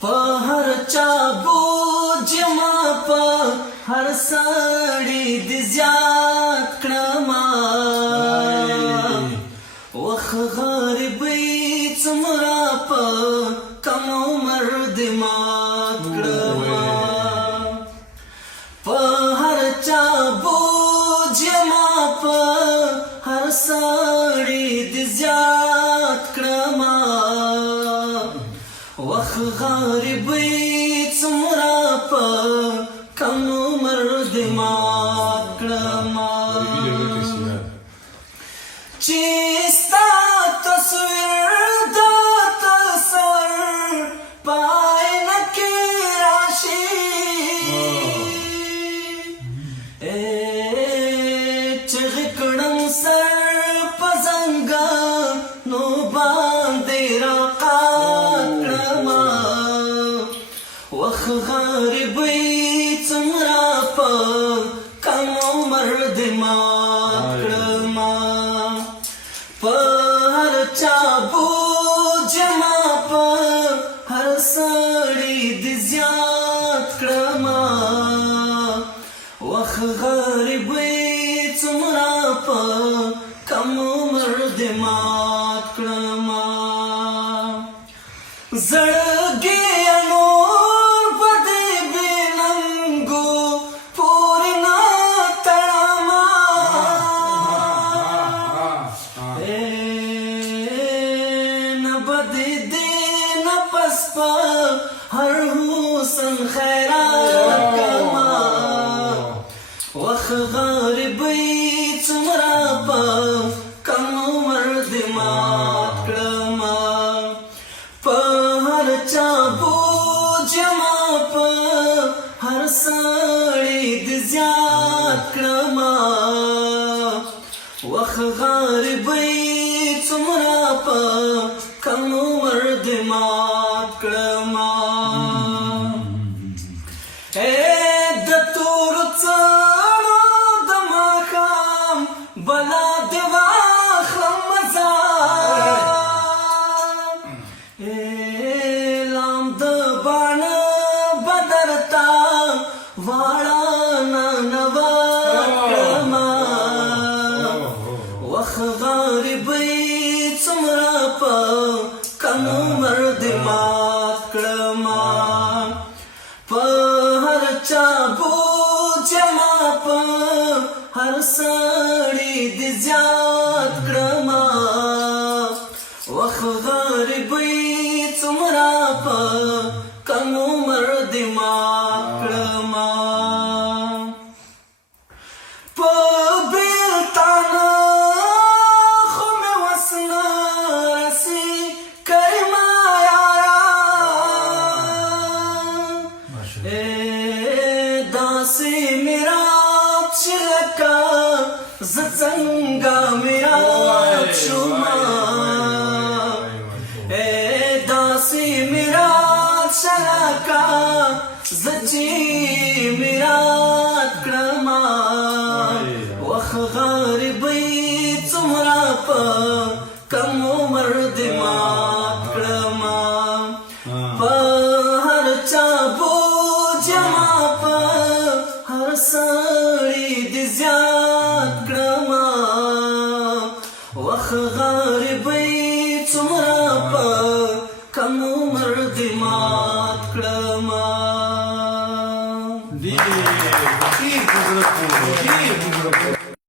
په هر چا بوج ما په هر سړي دې زیات کړما وخ غریبۍ څومره په کم عمر دې مات کړما په هر چا بوج ما په هر سړي دې زیات کړما وخ غریبۍ څومره په کم عمر دې مات کړما چې ستا تصویر د تصور په آینه کې راشي چغې کړم سر په زنګانو باندې راقات کړما وخ غریبۍ څومره په کم عمر دې مات کړما په هر چا بوج ما په هر سړي دې زیات کړما وخ غریبۍ څومره په کم عمر دې مات کړما زړګي نور په دې بې ننګو پورې نه تړما نه به دې نفس په هر حسن خیرات کړما وخ غریبۍ څومره په کم عمر دې مات کړما په هر چا بوج ما په هر سړي دې زیات کړما وخ غریبۍ څومره په کم عمر دې مات کړما د تور څڼو د ماښام بلا دې واخلم مزار لام د باڼه بدر ته واړه ننوات کړما وخ غریبۍ څومره په کم عمر دې مات کړما په هر چا بوج ما په هر سړي دې زیات کړما وخ غریبۍ څومره په کم عمر دې مات کړما په بېلتانه خو مې وس نه رسي کریمه یاره داسې میرات چې لکه زه څنګه میرات شومه داسې میرات شه لکه زه چې میرات کړما وخ غریبۍ څومره په کم عمر دې مات کړما په هر چا بوج ما په هر سړي دې زیات کړما وخ غریبۍ څومره په کم عمر دې مات کړما